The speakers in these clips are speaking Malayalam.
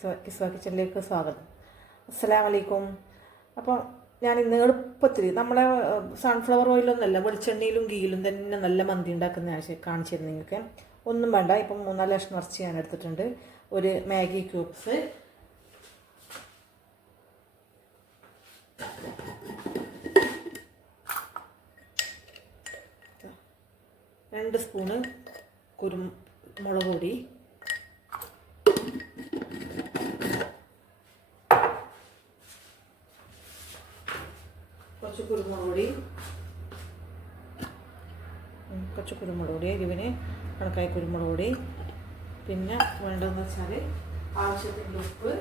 കിസ്വ കിച്ചണിലേക്ക് സ്വാഗതം. അസ്സലാമു അലൈക്കും. അപ്പോൾ ഞാൻ ഇന്ന് എളുപ്പത്തിൽ നമ്മളെ സൺഫ്ലവർ ഓയിലൊന്നുമല്ല, വെളിച്ചെണ്ണയിലും ഗീയിലും തന്നെ നല്ല മന്തി ഉണ്ടാക്കുന്ന കാണിച്ചു തരുന്നത് നിങ്ങൾക്ക്. ഒന്നും വേണ്ട. ഇപ്പം 3-4 കഷ്ണം ഇറച്ചി ഞാൻ എടുത്തിട്ടുണ്ട്. ഒരു മാഗി ക്യൂബ്സ്, രണ്ട് സ്പൂണ് കുരുമുളക് പൊടി, കുറച്ച് കുരുമുളക് പൊടി, എരിവിന് കണക്കായി കുരുമുളക് പൊടി. പിന്നെ വേണ്ടതെന്ന് വെച്ചാൽ ആവശ്യത്തിൻ്റെ ഉപ്പ്,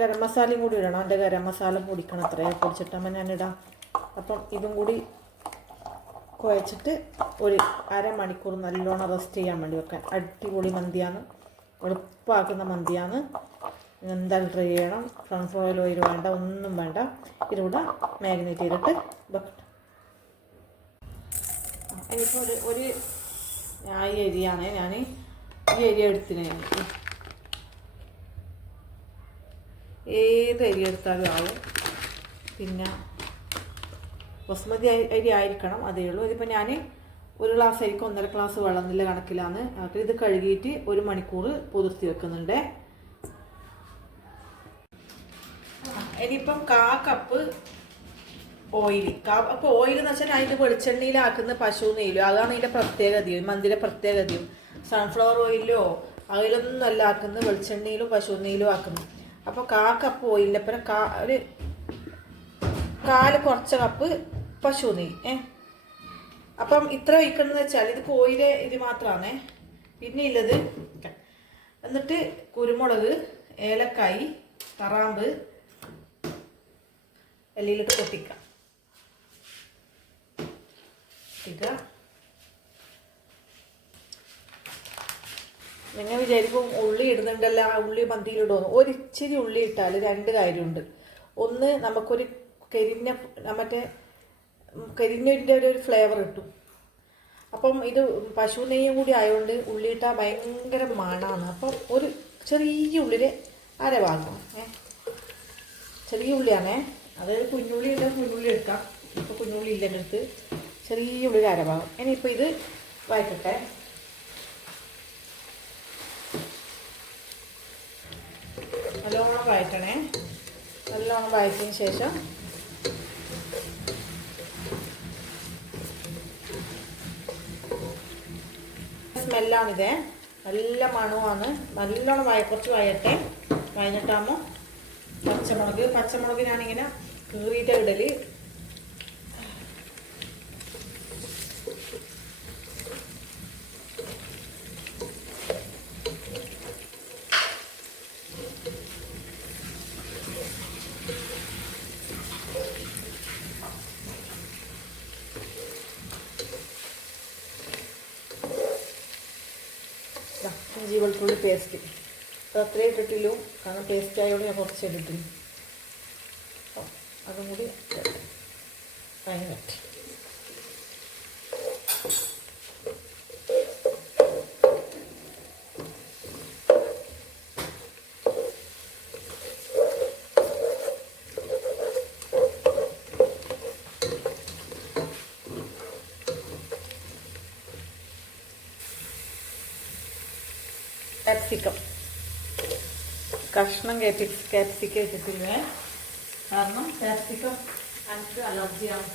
ഗരം മസാലയും കൂടി ഇടണം. എൻ്റെ ഗരം മസാല പൊടിക്കണം, അത്രയും പൊടിച്ചിട്ടാകുമ്പോൾ ഞാനിടാം. അപ്പം ഇതും കൂടി കുഴച്ചിട്ട് ഒരു അരമണിക്കൂർ നല്ലോണം റെസ്റ്റ് ചെയ്യാൻ വേണ്ടി വെക്കാൻ. അടിപൊളി മന്തിയാണ്, എളുപ്പമാക്കുന്ന മന്തിയാണ്. എന്തായാലും ട്രൈ ചെയ്യണം. സൺഫ്ലവർ ഓയിൽ വേണ്ട, ഒന്നും വേണ്ട. ഇതിലൂടെ മാരിനേറ്റ് ചെയ്തിട്ട് വെക്കട്ടെ. ഇനിയിപ്പോൾ ഒരു ഈ അരിയാണ് ഞാൻ ഈ അരി എടുത്തിന്. ഏത് അരി എടുത്താലും ആവും. പിന്നെ ബസുമതി അരി ആയിരിക്കണം, അതേ ഉള്ളൂ. ഇതിപ്പോൾ ഞാൻ ഒരു ഗ്ലാസ് അരിക്ക് 1.5 ഗ്ലാസ് വെള്ളം എന്നുള്ള കണക്കിലാണ്. അപ്പോൾ ഇത് കഴുകിയിട്ട് 1 മണിക്കൂർ പുതിർത്തി വെക്കുന്നുണ്ട്. ഇനിയിപ്പം 1/4 കപ്പ് ഓയിൽ. അപ്പോൾ ഓയിൽ എന്ന് വെച്ചാൽ അതിൻ്റെ വെളിച്ചെണ്ണയിലാക്കുന്ന പശു നെയ്യിലും, അതാണ് അതിൻ്റെ പ്രത്യേകതയും മന്തിയുടെ പ്രത്യേകതയും. സൺഫ്ലവർ ഓയിലോ അതിലൊന്നും അല്ല ആക്കുന്നത്, വെളിച്ചെണ്ണയിലും പശു നെയ്യിലും ആക്കുന്നു. അപ്പോൾ 1/4 കപ്പ് ഓയിലിൻ്റെ അപ്പുറം ഒരു 1/4 കുറച്ച് കപ്പ് പശു നെയ്യ്. അപ്പം ഇത്ര വയ്ക്കണമെന്ന് വെച്ചാൽ ഇതിപ്പോൾ ഓയിൽ ഇത് മാത്രമാണ്. പിന്നെ ഉള്ളത് എന്നിട്ട് കുരുമുളക്, ഏലക്കായി, കറാമ്പ് എല്ലിലിട്ട് പൊട്ടിക്കുക. നിങ്ങൾ വിചാരിക്കും ഉള്ളി ഇടുന്നുണ്ടല്ലോ, ഉള്ളി മന്തിയിലിടുമെന്ന്. ഒരിച്ചിരി ഉള്ളി ഇട്ടാൽ 2 കാര്യമുണ്ട്. ഒന്ന്, നമുക്കൊരു കരിഞ്ഞിൻ്റെ ഒരു ഫ്ലേവർ കിട്ടും. അപ്പം ഇത് പശു നെയ്യും കൂടി ആയതുകൊണ്ട് ഉള്ളി ഇട്ടാൽ ഭയങ്കര മണമാണ്. അപ്പം ഒരു ചെറിയ ഉള്ളിൽ അരഭാഗം, ചെറിയ ഉള്ളിയാണേ. അതായത് കുഞ്ഞുള്ളി ഉണ്ടെങ്കിൽ കുഞ്ഞുള്ളി എടുക്കാം. ഇപ്പോൾ കുഞ്ഞുള്ളി ഇല്ല എൻ്റെ അടുത്ത്. ചെറിയ ഉള്ളിൽ അരഭാഗം. ഇനിയിപ്പോൾ ഇത് വഴറ്റട്ടെ. നല്ലോണം വഴറ്റണേ. നല്ലോണം വഴറ്റിയതിന് ശേഷം സ്മെല്ലാണിത്, നല്ല മണമാണ്. നല്ലോണം കുറച്ച് വഴട്ടെ. വഴഞ്ഞിട്ടാകുമ്പോൾ പച്ചമുളക് ഞാനിങ്ങനെ കീറിയിട്ട് ഇടൽ. ഇഞ്ചി വെളുത്തുള്ളി പേസ്റ്റ് അത്രയും ഇട്ടിട്ടില്ലും, കാരണം പേസ്റ്റ് ആയതുകൊണ്ട് ഞാൻ കുറച്ച് ഇട്ടിട്ടില്ല. അതും കൂടി വഴറ്റി ക്യാപ്സിക്കം കഷ്ണം ക്യാപ്സിക്കം ഇട്ടിട്ടില്ലേ, കാരണം ക്യാപ്സിക്കം എനിക്ക് അലർജിയാണ്.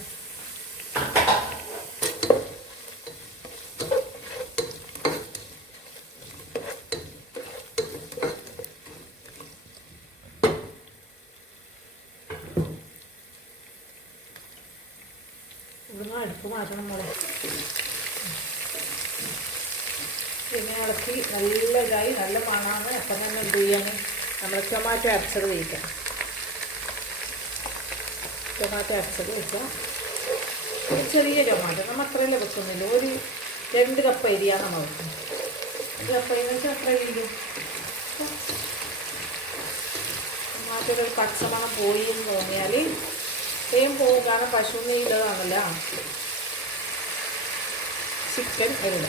ഇവിടുന്ന് അടുപ്പ് മാറ്റണം പോലെ. പിന്നെ ഇളക്കി നല്ല ഇതായി നല്ല മണമാണ്. അപ്പം തന്നെ എന്ത് ചെയ്യാൻ, നമ്മൾ ടൊമാറ്റോ അരച്ചത് വയ്ക്കാം. ഒരു ചെറിയ ടൊമാറ്റോ നമ്മൾ അത്രയല്ലേ വെക്കുന്നില്ല, ഒരു 2 കപ്പ് അരിയാണ് നമ്മൾ വെക്കുന്നത്. 2 കപ്പ് അരി എന്ന് വെച്ചാൽ അത്ര അരിയില്ല. ടൊമാറ്റോയുടെ ഒരു പച്ചമണം പോയി എന്ന് തോന്നിയാൽ തേൻ പോകും, കാരണം പശു നെയ്യുള്ളതാണല്ലോ. ചിക്കൻ ഇടുക.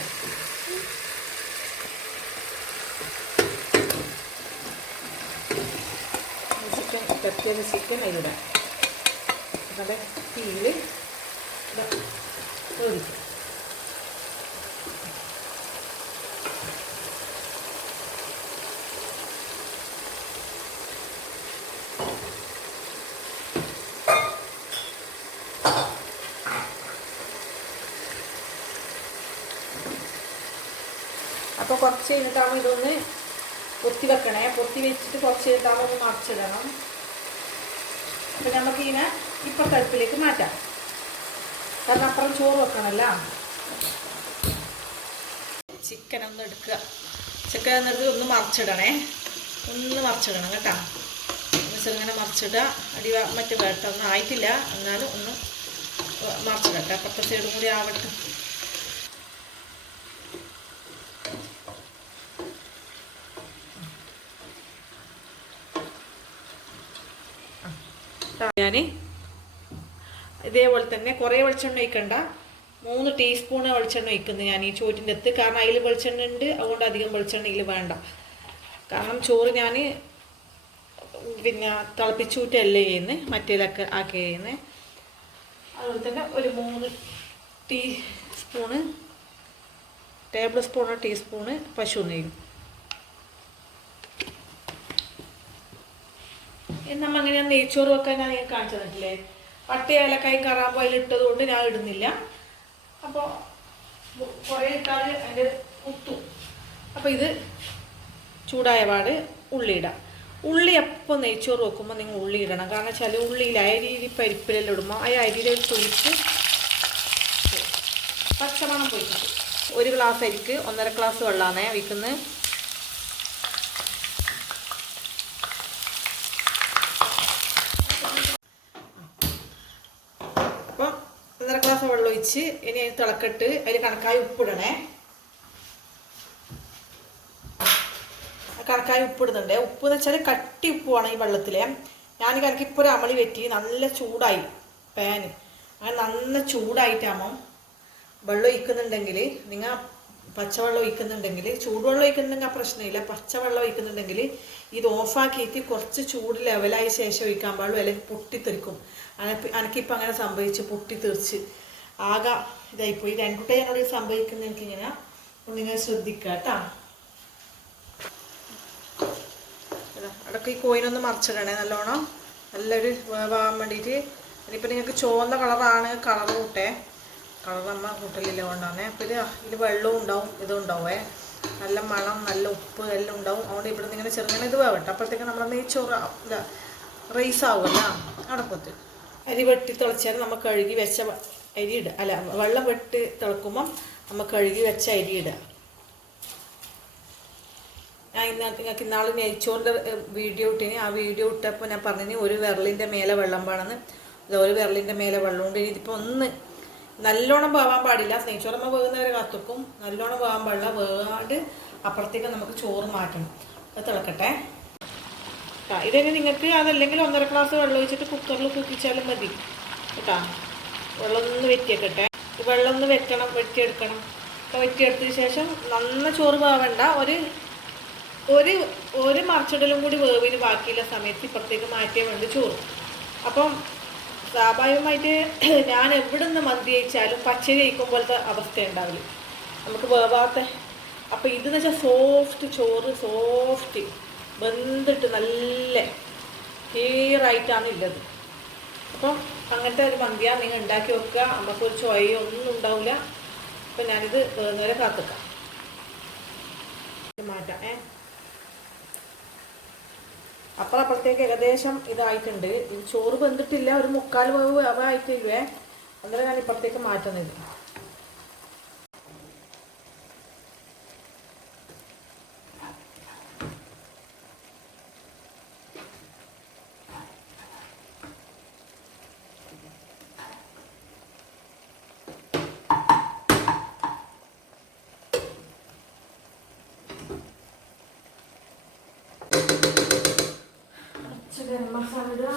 ചിക്കൻ ചിക്കൻ അതിലിടുക. നമ്മുടെ തീയിൽ ഒഴിക്കും. അപ്പോൾ കുറച്ച് കഴിഞ്ഞിട്ടാകുമ്പോൾ ഇതൊന്ന് പൊത്തി വെക്കണേ. പൊത്തി വെച്ചിട്ട് കുറച്ച് കഴിഞ്ഞിട്ടാകുമ്പോൾ ഒന്ന് മറിച്ചിടണം. അപ്പം നമുക്കിങ്ങനെ ഇപ്പം കടുപ്പിലേക്ക് മാറ്റാം, കാരണം അപ്പുറം ചോറ് വെക്കണമല്ലോ. ചിക്കൻ ഒന്ന് എടുക്കുക. ചിക്കൻ എന്നെടുത്ത് ഒന്ന് മറിച്ചിടണേ, ഒന്ന് മറിച്ചിടണം കേട്ടോ. ഇങ്ങനെ മറിച്ചിടുക. അടി മറ്റേ വേട്ടൊന്നും ആയിട്ടില്ല, എന്നാലും ഒന്ന് മറിച്ചിടട്ടെ, അപ്പുറത്തെ സൈഡും കൂടി ആവട്ടെ. ഞാൻ ഇതേപോലെ തന്നെ കുറേ വെളിച്ചെണ്ണ ഒഴിക്കണ്ട, 3 ടീസ്പൂണ് വെളിച്ചെണ്ണ ഒഴിക്കുന്നത് ഞാൻ ഈ ചോറ്റിൻ്റെ അകത്ത്. കാരണം അതിൽ വെളിച്ചെണ്ണ ഉണ്ട്, അതുകൊണ്ട് അധികം വെളിച്ചെണ്ണ ഇതിൽ വേണ്ട. കാരണം ചോറ് ഞാൻ പിന്നെ തിളപ്പിച്ചൂറ്റല്ലേ ചെയ്യുന്നത്, മറ്റേലൊക്കെ ആക്കി ചെയ്യുന്നത്. അതുപോലെ തന്നെ ഒരു 3 ടേബിൾ സ്പൂണ് ടീസ്പൂണ് പശു നെയ്യും. നമ്മൾ അങ്ങനെ നെയ്ച്ചോറ് വെക്കാൻ ഞാൻ നിങ്ങൾക്ക് കാണിച്ചു തന്നിട്ടില്ലേ. പട്ട ഏലക്കായും കറാമ്പോ അതിലിട്ടത് കൊണ്ട് ഞാൻ ഇടുന്നില്ല. അപ്പോൾ കുറേ ഇട്ടാൽ അതിൻ്റെ കുത്തും. അപ്പോൾ ഇത് ചൂടായ പാട് ഉള്ളി ഇടാം. ഉള്ളി എപ്പോൾ നെയ്ച്ചോറ് വെക്കുമ്പോൾ നിങ്ങൾ ഉള്ളി ഇടണം. കാരണം വെച്ചാൽ ഉള്ളിയിൽ അരി പരിപ്പിലെല്ലാം ഇടുമ്പോൾ ആ അരിയുടെ പൊഴിച്ച് പച്ചമണം പൊഴിക്കും. 1 ഗ്ലാസ് അരിക്ക് 1.5 ഗ്ലാസ് വെള്ളമാണ് വയ്ക്കുന്നത്. അപ്പം 1.5 ഗ്ലാസ് വെള്ളം ഒഴിച്ച് ഇനി അതിന് തിളക്കട്ട് അതിൽ കണക്കായി ഉപ്പിടണേ. കണക്കായി ഉപ്പിടുന്നുണ്ട്. ഉപ്പ് എന്ന് വെച്ചാൽ കട്ടി ഉപ്പ് വേണം ഈ വെള്ളത്തിൽ. ഞാൻ കണക്കിപ്പോൾ ഒരു അമളി വെറ്റി നല്ല ചൂടായി പാന്. അങ്ങനെ നല്ല ചൂടായിട്ടാകുമ്പം വെള്ളം ഒഴിക്കുന്നുണ്ടെങ്കിൽ, നിങ്ങൾ പച്ചവെള്ളം ഒഴിക്കുന്നുണ്ടെങ്കിൽ, ചൂടുവെള്ളം ഒഴിക്കുന്നുണ്ടെങ്കിൽ ആ പ്രശ്നമില്ല. പച്ചവെള്ളം ഒഴിക്കുന്നുണ്ടെങ്കിൽ ഇത് ഓഫാക്കിയിട്ട് കുറച്ച് ചൂട് ലെവലായ ശേഷം ഒഴിക്കാൻ പാടുള്ളൂ, അല്ലെങ്കിൽ പൊട്ടിത്തെറിക്കും. എനിക്കിപ്പോൾ അങ്ങനെ സംഭവിച്ച് പൊട്ടിത്തെറിച്ച് ആകെ ഇതായിപ്പോയി. രണ്ടുകൂട്ടം ഞങ്ങളോട് സംഭവിക്കുന്ന എനിക്കിങ്ങനെ ഒന്നിങ്ങനെ ശ്രദ്ധിക്കുക കേട്ടോ. അടക്കം ഈ കോയിനൊന്ന് മറിച്ചിടണേ നല്ലോണം, നല്ലൊരു വേവാൻ വേണ്ടിയിട്ട്. ഇനിയിപ്പോൾ നിങ്ങൾക്ക് ചുവന്ന കളറാണ് കളർ കൂട്ടേ, കളർ നമ്മൾ കൂട്ടലില്ല കൊണ്ടാണ്. അപ്പോൾ ഇതിൽ വെള്ളവും ഉണ്ടാവും, ഇതും ഉണ്ടാവേ, നല്ല മണം നല്ല ഉപ്പ് എല്ലാം ഉണ്ടാവും. അതുകൊണ്ട് ഇവിടെ നിന്ന് ഇങ്ങനെ ചെറുങ്ങനെ ഇത് വേവട്ടെ. അപ്പോഴത്തേക്ക് നമ്മൾ നെയ്ച്ചോറ് റൈസ് ആവുമല്ല അടപ്പത്ത്. അരി വെട്ടി തിളച്ചാൽ നമ്മൾ കഴുകി വെച്ച അരി ഇടുക. അല്ല, വെള്ളം വെട്ടി തിളക്കുമ്പം നമ്മൾ കഴുകി വെച്ച അരി ഇടുക. ഞാൻ നിങ്ങൾക്ക് ഇന്നാൾ നെയ്ച്ചോറിൻ്റെ വീഡിയോ ഇട്ടിന്. ആ വീഡിയോ ഇട്ടപ്പോൾ ഞാൻ പറഞ്ഞു 1 വിരലിൻ്റെ മേലെ വെള്ളം വേണമെന്ന്. 1 വിരലിൻ്റെ മേലെ വെള്ളമുണ്ട്. ഇതിപ്പോൾ ഒന്ന് നല്ലോണം വേവാൻ പാടില്ല. നെയ്ച്ചോറമ്മ വേകുന്നവരെ കാത്തുക്കും. നല്ലോണം വേവാൻ പാടില്ല. വേവാണ്ട് അപ്പുറത്തേക്ക് നമുക്ക് ചോറ് മാറ്റണം. അത് തിളക്കട്ടെ. ഇതന്നെ നിങ്ങൾക്ക് അതല്ലെങ്കിൽ 1.5 ഗ്ലാസ് വെള്ളം ഒഴിച്ചിട്ട് കുക്കറിൽ കുക്കിച്ചാലും മതി കേട്ടോ. വെള്ളം ഒന്ന് വെറ്റിയേക്കട്ടെ. വെള്ളം ഒന്ന് വെറ്റിയെടുക്കണം. വെറ്റിയെടുത്തതിന് ശേഷം നന്ന ചോറ് വേവണ്ട. ഒരു മറിച്ചിടലും കൂടി വേവിന് ബാക്കിയുള്ള സമയത്ത് ഇപ്പുറത്തേക്ക് മാറ്റിയേ വേണ്ട ചോറ്. അപ്പം സ്വാഭാവികമായിട്ട് ഞാൻ എവിടെ നിന്ന് മന്തി കഴിച്ചാലും പച്ചരി കഴിക്കും പോലത്തെ അവസ്ഥ ഉണ്ടാവില്ല, നമുക്ക് വേവാത്ത. അപ്പം ഇതെന്ന് വെച്ചാൽ സോഫ്റ്റ് ചോറ്, സോഫ്റ്റ് വെന്തിട്ട് നല്ല ക്ലിയറായിട്ടാണ് ഉള്ളത്. അപ്പം അങ്ങനത്തെ ഒരു മന്തിയാണ് നിങ്ങൾ ഉണ്ടാക്കി വെക്കുക. നമുക്കൊരു ചൊയ്യോ ഒന്നും ഉണ്ടാവില്ല. അപ്പം ഞാനിത് വേറെ കാത്തുക്കാം, മാറ്റാം. അപ്പുറത്തേക്ക് ഏകദേശം ഇതായിട്ടുണ്ട്. ഇത് ചോറ് വെന്തിട്ടില്ല, ഒരു 3/4 വേവ് ആയിട്ടില്ലേ. അന്നേരം ഞാൻ ഇപ്പുറത്തേക്ക് മാറ്റുന്നത്. ചാറിടുക.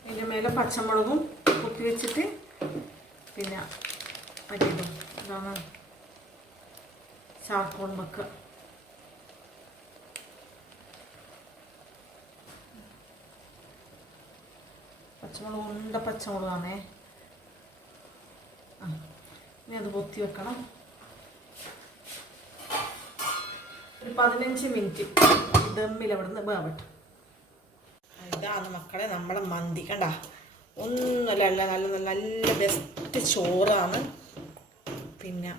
അതിൻ്റെ മേലെ പച്ചമുളകും കുത്തി വെച്ചിട്ട് പിന്നെ മറ്റേതും എന്താണ് ചാർക്കോൾ വെക്കുക. പച്ചമുളക് ഉണ്ട പച്ചമുളകാണേ. ഇനി അത് പൊത്തി വെക്കണം. ഒരു 15 മിനിറ്റ് ദമ്മിൽ അവിടെ നിന്ന് വേവട്ടെ. ഇതാണ് മക്കളെ നമ്മളെ മന്തി. കണ്ട ഒന്നുമല്ല, നല്ല നല്ല നല്ല ബെസ്റ്റ് ചോറാണ്. പിന്നെ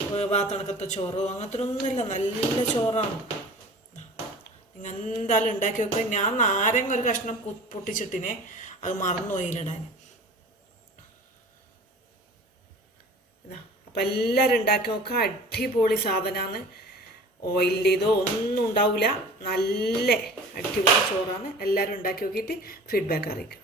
വേവാത്തണക്കത്തെ ചോറോ അങ്ങനത്തെ ഒന്നുമില്ല, നല്ല ചോറാണ്. നിങ്ങൾ എന്തായാലും ഉണ്ടാക്കി വെക്കുക. ഞാൻ നാരങ്ങ ഒരു കഷ്ണം പൊട്ടിച്ചിട്ടിനെ, അത് മറന്നു പോയിലിടാൻ. അപ്പം എല്ലാവരും ഉണ്ടാക്കി നോക്കുക. അടിപൊളി സാധനമാണ്. ഓയിലിതോ ഒന്നും ഉണ്ടാവില്ല. നല്ല അടിപൊളി ചോറാണ്. എല്ലാവരും ഉണ്ടാക്കി നോക്കിയിട്ട് ഫീഡ്ബാക്ക് അറിയിക്കുക.